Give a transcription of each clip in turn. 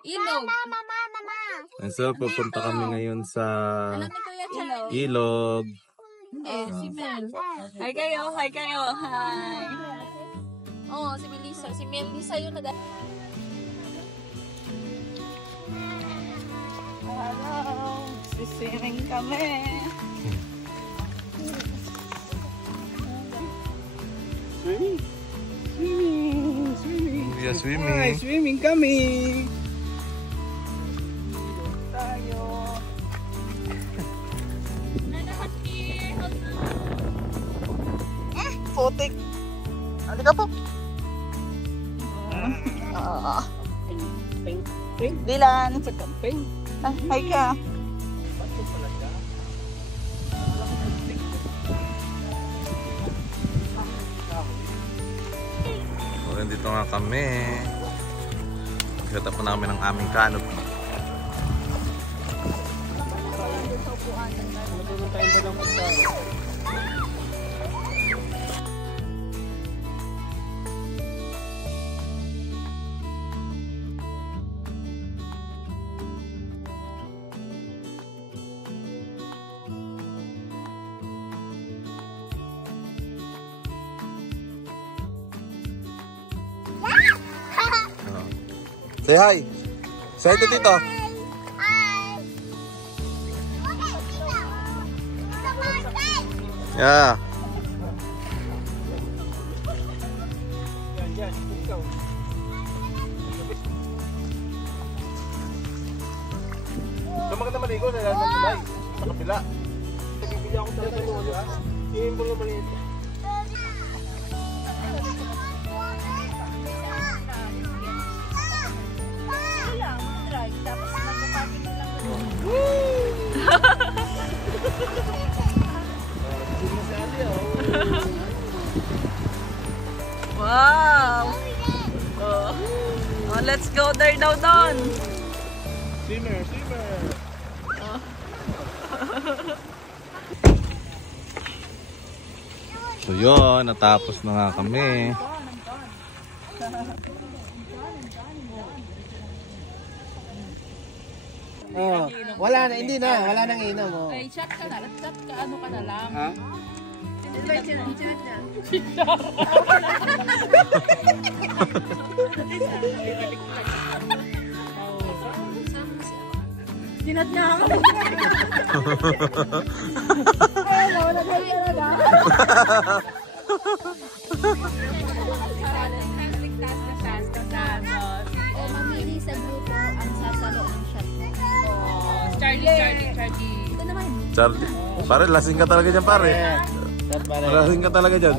Ilog. So, pupunta kami ngayon sa Ilog. Ilog. Si Mel. Hi kayo, hi. Oh, si Melissa. Si Melissa yun na hello. Sisiring kami. Swimming. Yeah, swimming. Hi, swimming kami. Tayo. Putik. Halika po. Dilan. Hi ka. So, nandito nga kami. Kita po namin ang aming canopy. Say hi. Say hi to Tito. Yeah. So maganda maligo sa lahat ng tulay. Sa kapila. Bibili ako talaga ng ano. Simbol na maliit. Tapos magpapakin lang doon. Wow! Oh, let's go there daw doon. Swimmer. So yun, natapos na nga kami. Oh, wala na, hindi na. Wala nang inom mo. Ay, chat ka na. Chat ka, ano ka na lang. Ha? Sinat niya ako. Ay, wala kayo talaga. Mamili sa grupo ang sasalo ng shot. Charlie. Ito naman. Charlie. Pare, lasing ka talaga dyan, pare. Lasing ka talaga dyan.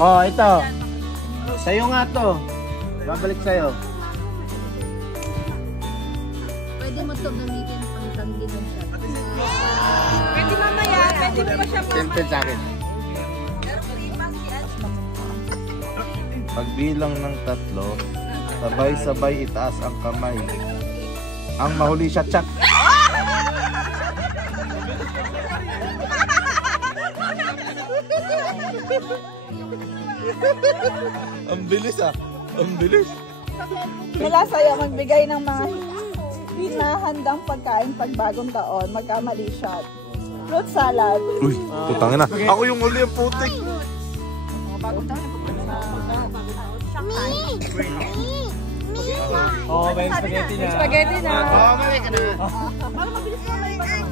Oh, ito. Sa'yo nga to. Babalik sa'yo. Pwede mo ito gamitin pang tanggi ng shot. Pwede mamaya. Pwede mo pa siya mamaya. Simple sa akin. Pagbilang ng 3, sabay-sabay itaas ang kamay. Ang mahuli siya, tsak. Ang bilis ah. Ang bilis. Mula sa'yo magbigay ng mga hinahandang pagkain pag bagong taon, magkamali shot. Fruit salad. Uy, putangin na. Ako yung uli ang putik. Oh, may spaghetti na. Spaghetti na. Oh, mali ka na. Para mabilis mo may bago.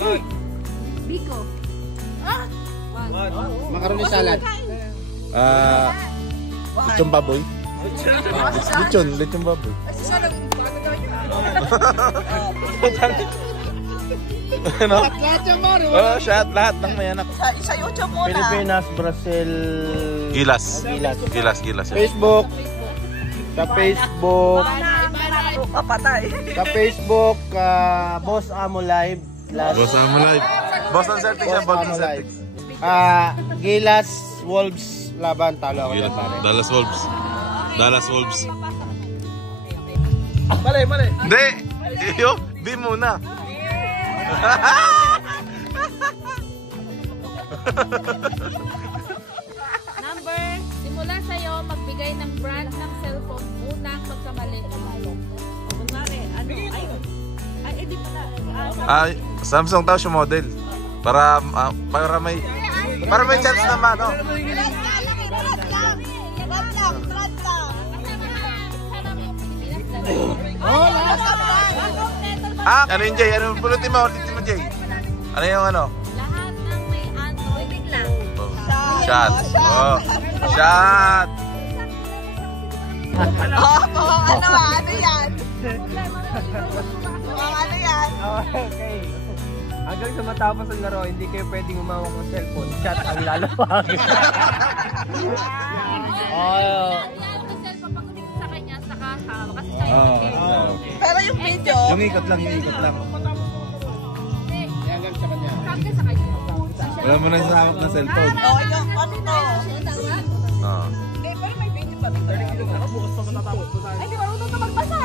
1. Biko. Macaroni salad. Lechon baboy. Lechon baboy. Ano? Lahat yung maro. Oh, shot lahat ng may anak. Sa YouTube muna. Pilipinas, Brazil. Gilas. Facebook. Sa Facebook. Papatay. Sa Facebook, Boss Amo Live. Boss Amo Live. Boss ng Celtics yan, Boss ng Celtics. Gilas Wolves laban, talo ako na pare. Dallas Wolves. Mali. Hindi! Iyo, B muna. Number, simula sa'yo, magbigay ng brand ng cellphone unang magkamali. O, kunwari, ano? Ay, edi pala. Samsung daw siya model. Para may chance naman, no? Ano yun, Jay? Ano pulutin mo? Ulitin mo, Jay. Ano yung ano? Lahat ng may Android lang. Shot. Oh. Shot. Ano yan? Ano yan? Okay. Hanggang sa matapos ang laro, hindi kayo pwedeng umawak ng cellphone. Chat ang lalapag. Oh. Pag tumingin sa kanya, saka hawak. Kasi sa'yo, Pero yung video, Lumikot lang, lumikot lang. Hanggang sa kanya. hanggang sa kanya. Wala mo na sa hawak na cellphone. yung ano to? Oo. Eh, pero may video pa rin. Ay, di marunong na magbasa.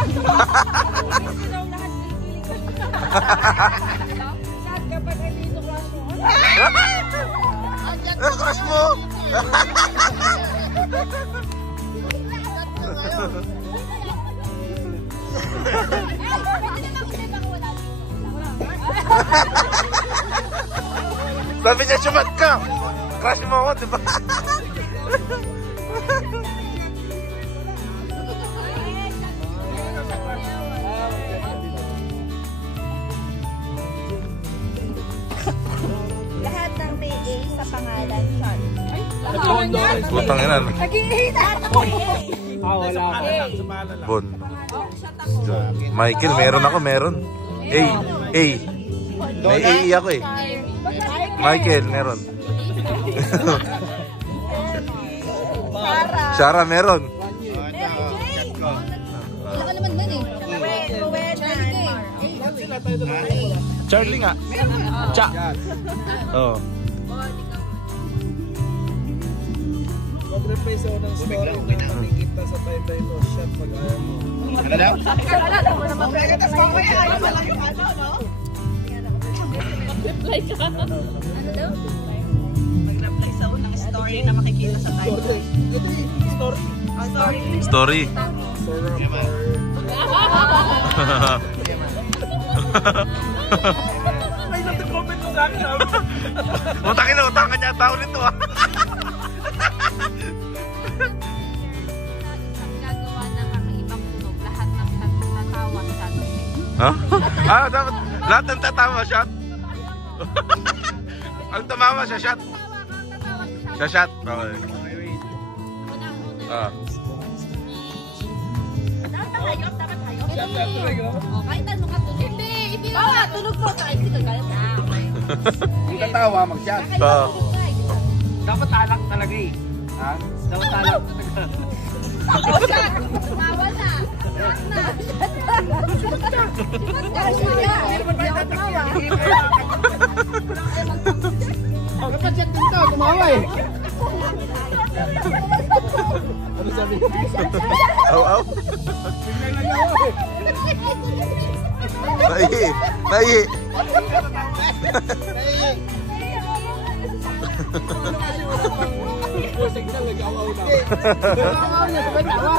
Kapag dito crush mo. Crush mo! Sabi niya, sumat ka! Crush mo ako, di ba? Lahat ng may A sa pangalan, Sean. Putang ina. Wala ka. Bon. Michael, meron ako, meron. A. May A ako eh. Michael, meron. Shara, meron. Wala ka naman dun eh. Charlie nga. Cha. Oh. Mag-replace ako ng story na nakikita sa timeline mo. Shot pag ayaw mo. Ano daw? Reply ka. Ano daw? Mag-replace ako ng story na makikita sa timeline. Story. May nag-comment ko sa akin. Utangin na, utang ka niya tao nito ah. Isang gagawa ng kakaibang tunog. Lahat ng tatawa sa Ha? Dapat lahat ng tatawa shot. Ang tamawa siya shot. Siya shot. Okay. Ah. Dapat tayo. Kahit ano ka tunog. Hindi, ibigay. Tunog mo. Kahit hindi ka gaya. Yung tatawa, mag-shot. Dapat talak talaga eh. Ha? Dapat talak talaga. Tumawa na. Dapat shot din ka, tumawa eh. Ano sabi? Aw. Nai. Signal, nag-awaw na. Nag-awaw na, sabay tawa.